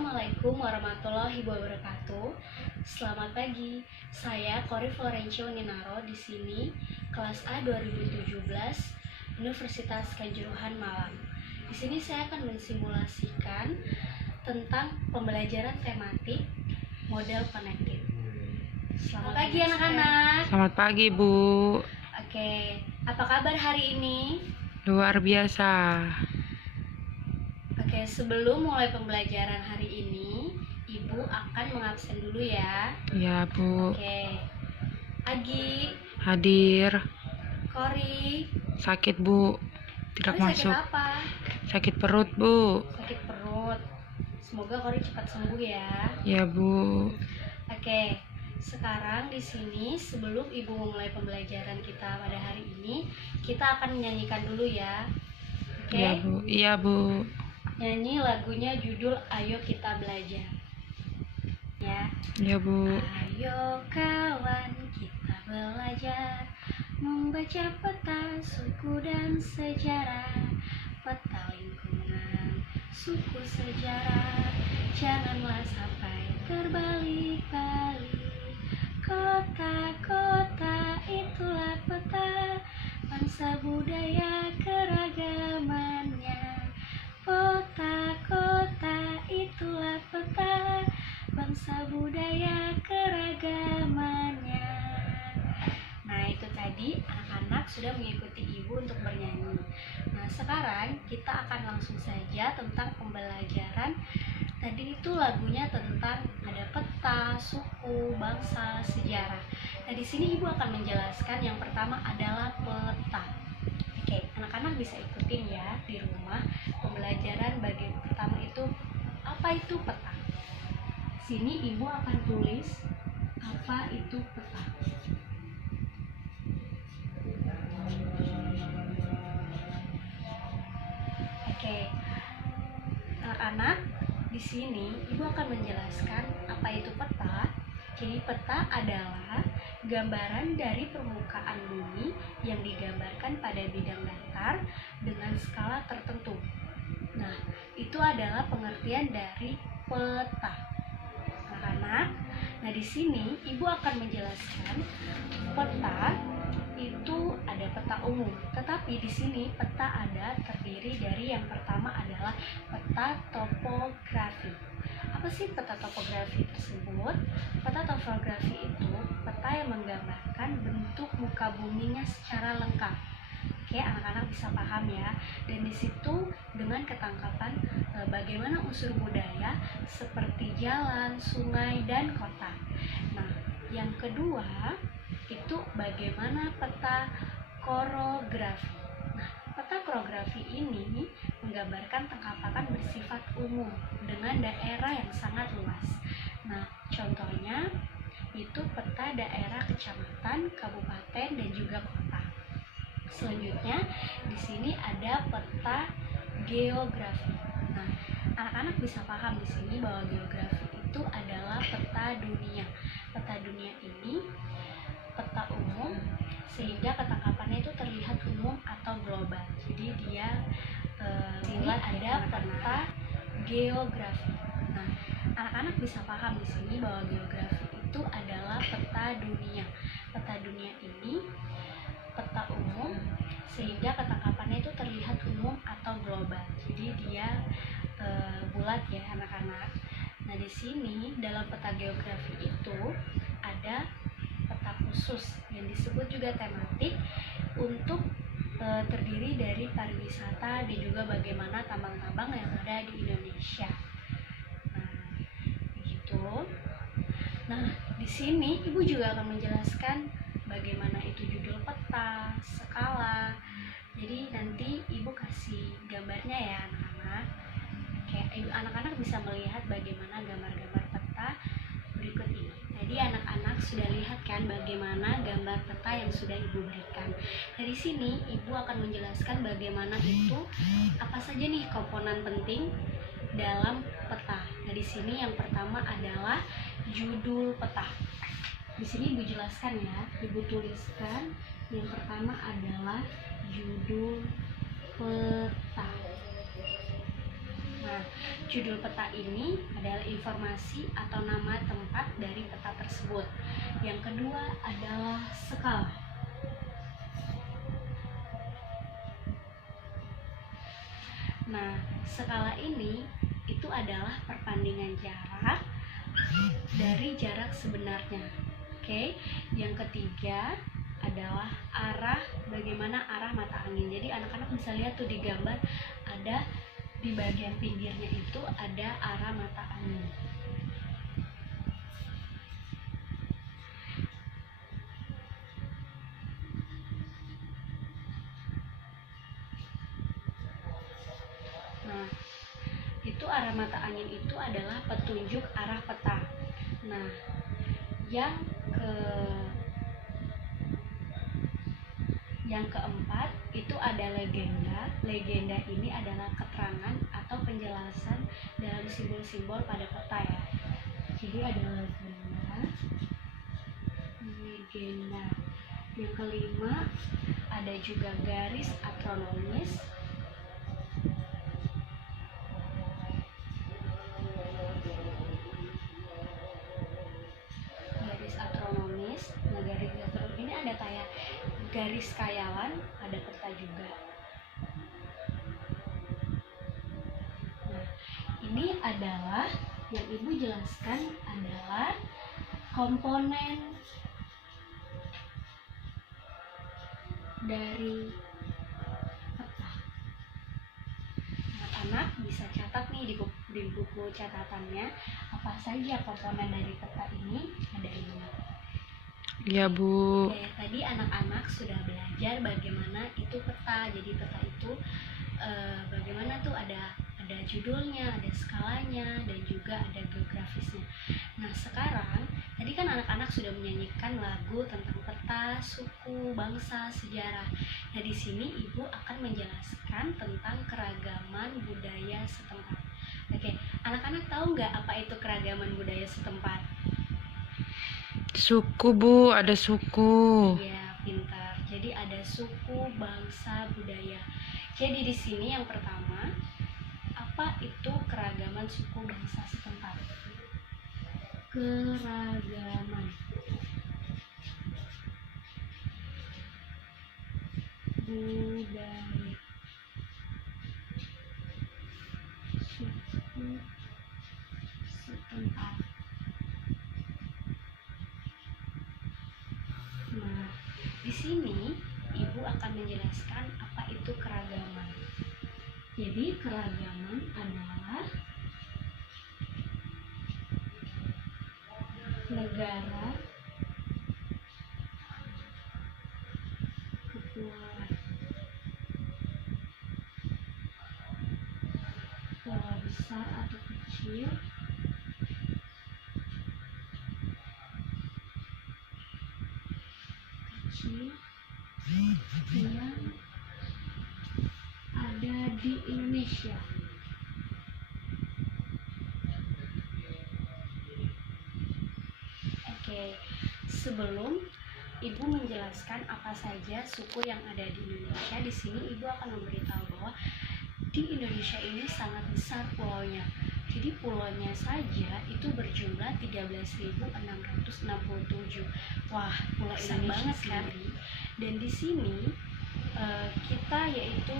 Assalamualaikum warahmatullahi wabarakatuh. Selamat pagi. Saya Kori Florencio Ninaro di sini kelas A 2017 Universitas Kanjuruhan Malang. Di sini saya akan mensimulasikan tentang pembelajaran tematik model connected. Selamat pagi anak-anak. Selamat pagi, Bu. Oke, apa kabar hari ini? Luar biasa. Oke, sebelum mulai pembelajaran hari ini, Ibu akan mengabsen dulu ya. Ya, Bu. Oke. Agi, Hadir. Kori. Sakit, Bu. Tidak Kori masuk. sakit apa? Sakit perut, Bu. Sakit perut. Semoga Kori cepat sembuh ya. Ya, Bu. Oke. Sekarang di sini sebelum Ibu memulai pembelajaran kita pada hari ini, kita akan menyanyikan dulu ya. Oke. Ya, Bu. Iya, Bu. Nyanyi lagunya judul Ayo Kita Belajar. Ya. Ya, Bu. Ayo kawan kita belajar membaca peta suku dan sejarah, peta lingkungan, suku sejarah, janganlah sampai terbalik-balik. Kota-kota itulah peta, bangsa budaya keragamannya. Kota-kota itulah peta, bangsa budaya keragamannya. Nah, itu tadi anak-anak sudah mengikuti Ibu untuk bernyanyi. Nah, sekarang kita akan langsung saja tentang pembelajaran. Tadi itu lagunya tentang ada peta, suku, bangsa, sejarah. Nah, di sini Ibu akan menjelaskan yang pertama adalah peta. Oke, anak-anak bisa ikutin ya di rumah pembelajaran bagian pertama itu apa itu peta. Sini Ibu akan tulis apa itu peta. Oke, anak-anak, di sini Ibu akan menjelaskan apa itu peta. Jadi peta adalah gambaran dari permukaan bumi yang digambarkan pada bidang datar dengan skala tertentu. Nah, itu adalah pengertian dari peta. Anak-anak, nah di sini Ibu akan menjelaskan peta itu ada peta umum, tetapi di sini peta ada terdiri dari yang pertama adalah peta topografi. Apa sih peta topografi tersebut? Peta topografi itu peta yang menggambarkan bentuk muka buminya secara lengkap. Oke, anak-anak bisa paham ya. Dan di situ dengan ketangkapan bagaimana unsur budaya seperti jalan, sungai, dan kota. Nah, yang kedua itu bagaimana peta korografi. Nah, peta korografi ini menggambarkan tangkapan bersifat umum dengan daerah yang sangat luas. Nah, contohnya itu peta daerah kecamatan, kabupaten, dan juga kota. Selanjutnya di sini ada peta geografi. Nah, anak-anak bisa paham di sini bahwa geografi itu adalah peta dunia. Peta dunia ini peta umum sehingga ketangkapannya itu terlihat umum atau global. Jadi dia sini ada peta geografi. Nah, anak-anak bisa paham di sini bahwa geografi itu adalah peta dunia. Peta dunia ini peta umum sehingga ketangkapannya itu terlihat umum atau global. Jadi dia bulat ya anak-anak. Nah, di sini dalam peta geografi itu ada peta khusus yang disebut juga tematik untuk terdiri dari pariwisata dan juga bagaimana tambang-tambang yang ada di Indonesia. Nah, begitu. Nah, di sini Ibu juga akan menjelaskan bagaimana itu judul peta, skala. Jadi nanti Ibu kasih gambarnya ya anak-anak. Oke, anak-anak bisa melihat bagaimana gambar-gambar peta berikut ini. Tadi anak-anak sudah lihat kan bagaimana gambar peta yang sudah Ibu berikan. Nah, di sini Ibu akan menjelaskan bagaimana itu apa saja nih komponen penting dalam peta. Nah, di sini yang pertama adalah judul peta. Di sini Ibu jelaskan ya, Ibu tuliskan yang pertama adalah judul peta. Nah, judul peta ini adalah informasi atau nama tempat dari peta tersebut. Yang kedua adalah skala. Nah, skala ini itu adalah perbandingan jarak dari jarak sebenarnya. Oke. Yang ketiga adalah arah, bagaimana arah mata angin. Jadi anak-anak bisa lihat tuh di gambar, ada di bagian pinggirnya itu ada arah mata angin. Nah, itu arah mata angin itu adalah petunjuk arah peta. Nah, yang keempat itu ada legenda. Legenda ini adalah keterangan atau penjelasan dalam simbol-simbol pada peta ya. Jadi ada legenda. Yang kelima ada juga garis astronomis. Nah, garis astronomis ini ada kayak garis kayalan, ada peta juga. Nah, ini adalah yang ibu jelaskan adalah komponen dari peta. Anak-anak bisa catat nih di buku catatannya apa saja komponen dari peta ini. Ada ibu. Iya, Bu. Oke, tadi anak-anak sudah belajar bagaimana itu peta. Jadi peta itu bagaimana tuh ada judulnya, ada skalanya, dan juga ada geografisnya. Nah, sekarang tadi kan anak-anak sudah menyanyikan lagu tentang peta, suku, bangsa, sejarah. Nah, di sini ibu akan menjelaskan tentang keragaman budaya setempat. Oke, anak-anak tahu nggak apa itu keragaman budaya setempat? Suku, Bu, ada suku. Iya, pintar. Jadi ada suku, bangsa, budaya. Jadi di sini yang pertama, apa itu keragaman suku bangsa setempat? Keragaman budaya suku setempat. Nah, di sini ibu akan menjelaskan apa itu keragaman. Jadi keragaman adalah negara, pulau besar atau kecil, yang ada di Indonesia. Oke, sebelum ibu menjelaskan apa saja suku yang ada di Indonesia, di sini ibu akan memberitahu bahwa di Indonesia ini sangat besar pulaunya. Jadi pulaunya saja itu berjumlah 13.667. Wah, pulau Indonesia banget kan? Dan di sini kita yaitu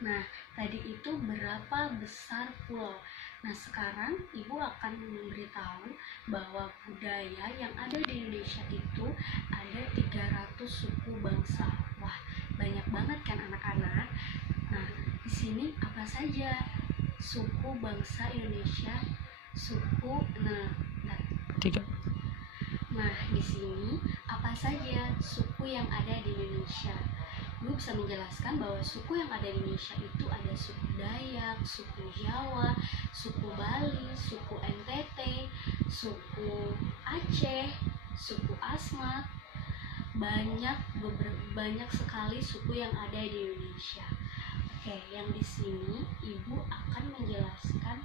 nah, tadi itu berapa besar pulau. Nah, sekarang ibu akan memberitahu bahwa budaya yang ada di Indonesia itu ada 300 suku bangsa. Wah, banyak banget kan anak-anak. Nah, di sini apa saja suku bangsa Indonesia? Nah, di sini apa saja suku yang ada di Indonesia? Ibu bisa menjelaskan bahwa suku yang ada di Indonesia itu ada suku Dayak, suku Jawa, suku Bali, suku NTT, suku Aceh, suku Asmat. Banyak sekali suku yang ada di Indonesia. Oke, yang di sini ibu akan menjelaskan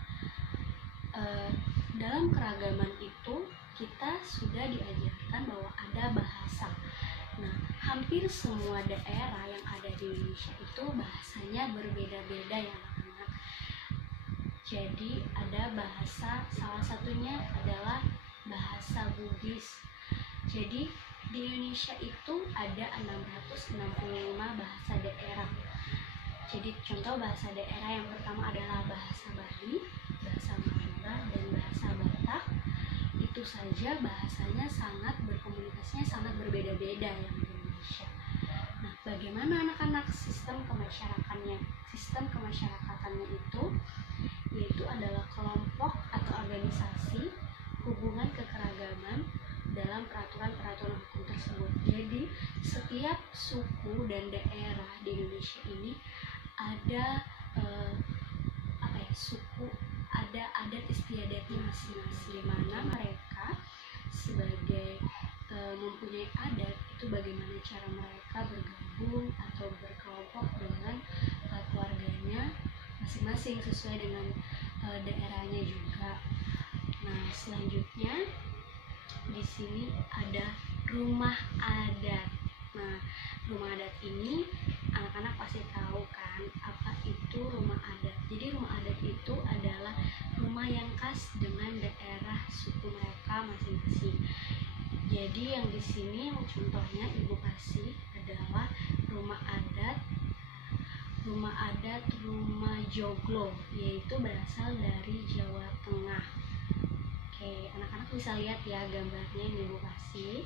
dalam keragaman itu kita sudah diajarkan bahwa ada bahasa. Nah, hampir semua daerah yang ada di Indonesia itu bahasanya berbeda-beda ya anak-anak. Jadi ada bahasa, salah satunya adalah bahasa Bugis. Jadi di Indonesia itu ada 665 bahasa daerah. Jadi contoh bahasa daerah yang pertama adalah bahasa Bali, bahasa Madura, dan bahasa Batak. Itu saja bahasanya berkomunikasinya sangat berbeda-beda yang di Indonesia. Nah, bagaimana anak-anak sistem kemasyarakatannya? Sistem kemasyarakatannya itu yaitu adalah kelompok atau organisasi hubungan kekeragaman dalam peraturan-peraturan hukum tersebut. Jadi setiap suku dan daerah di Indonesia ini ada suku, ada adat istiadatnya masing-masing, di mana mereka sebagai mempunyai adat itu bagaimana cara mereka bergabung atau berkelompok dengan keluarganya masing-masing sesuai dengan daerahnya juga. Nah, selanjutnya di sini ada rumah adat. Nah, rumah adat ini anak-anak pasti tahu kan apa itu rumah adat. Jadi rumah adat itu adalah rumah yang khas dengan daerah suku mereka masing-masing. Jadi yang di sini contohnya Ibu kasih adalah rumah adat rumah joglo, yaitu berasal dari Jawa Tengah. Oke, anak-anak bisa lihat ya gambarnya yang Ibu kasih.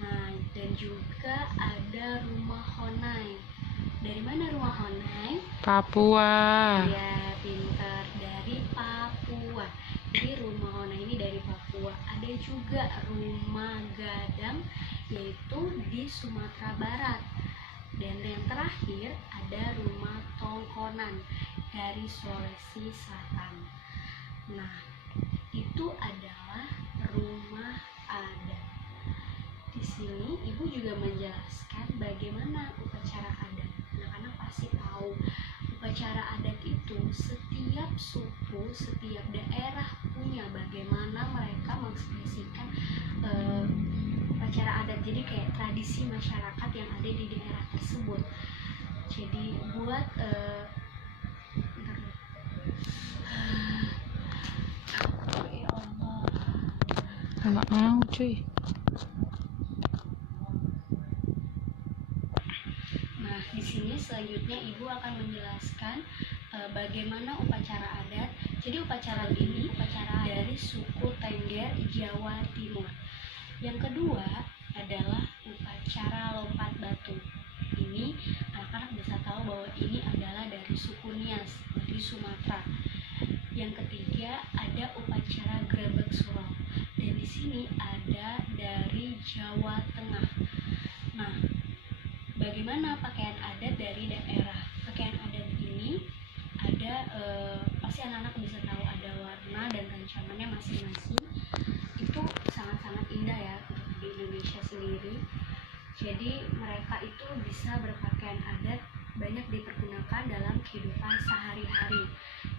Nah, dan juga ada rumah Honai. Dari mana rumah Honai? Papua. Ya, pintar, dari Papua. Jadi rumah Honai ini dari Papua. Ada juga rumah Gadang, yaitu di Sumatera Barat. Dan yang terakhir ada rumah Tongkonan dari Sulawesi Selatan. Nah, itu adalah rumah adat. Di sini Ibu juga menjelaskan bagaimana upacara adat. Anak-anak pasti tahu upacara adat itu setiap suku, setiap daerah punya bagaimana mereka mengekspresikan upacara adat. Jadi kayak tradisi masyarakat yang ada di daerah tersebut. Jadi buat Nggak mau cuy. Nah, di sini selanjutnya Ibu akan menjelaskan bagaimana upacara adat. Jadi upacara ini upacara dari suku Tengger, Jawa Timur. Yang kedua adalah upacara lompat batu. Ini anak-anak bisa tahu bahwa ini adalah dari suku Nias, dari Sumatera. Yang ketiga ada upacara grebek suro. Dan di sini ada dari Jawa Tengah. Nah, bagaimana pakaian adat dari daerah? Pakaian adat ini ada pasti anak-anak bisa tahu ada warna dan rancangannya masing-masing. Itu sangat-sangat indah ya di Indonesia sendiri. Jadi mereka itu bisa berpakaian adat banyak dipergunakan dalam kehidupan sehari-hari.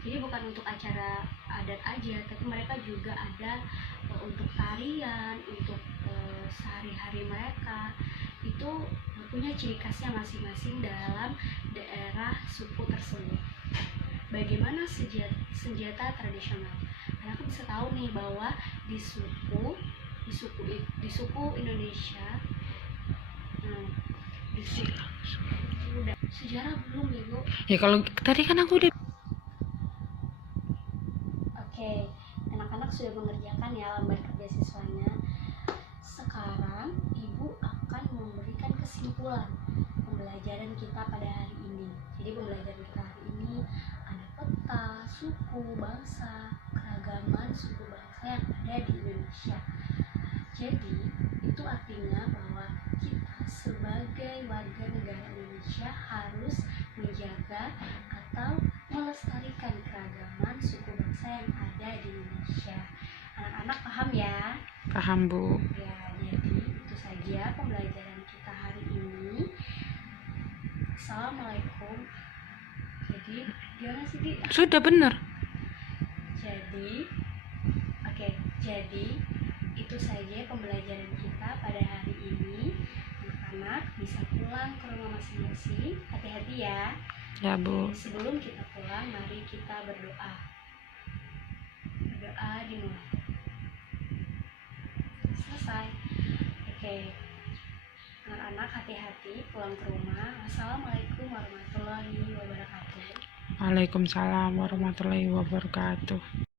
Jadi bukan untuk acara adat aja, tapi mereka juga ada untuk tarian, untuk sehari-hari mereka itu punya ciri khasnya masing-masing dalam daerah suku tersebut. Bagaimana senjata tradisional? Karena aku bisa tahu nih bahwa di suku Indonesia, di suku udah sejarah belum ya Bu? Ya kalau tadi kan aku udah. Oke, anak-anak sudah mengerjakan ya lembar kerja siswanya. Sekarang Ibu akan memberikan kesimpulan pembelajaran kita pada hari ini. Jadi pembelajaran kita hari ini ada peta, suku, bangsa, keragaman suku bangsa yang ada di Indonesia. Jadi itu artinya bahwa kita sebagai warga negara Indonesia harus menjaga atau melestarikan keragaman suku bangsa yang ada di Indonesia. Anak-anak paham ya? Paham Bu. Ya, jadi itu saja pembelajaran kita hari ini. Assalamualaikum. Jadi gimana sih Di? Sudah benar. Jadi itu saja pembelajaran kita pada hari ini, anak-anak. masing-masing. Hati-hati ya. Ya, Bu. Sebelum kita pulang, mari kita berdoa. Berdoa dimulai. Selesai. Oke. Anak-anak hati-hati pulang ke rumah. Assalamualaikum warahmatullahi wabarakatuh. Waalaikumsalam warahmatullahi wabarakatuh.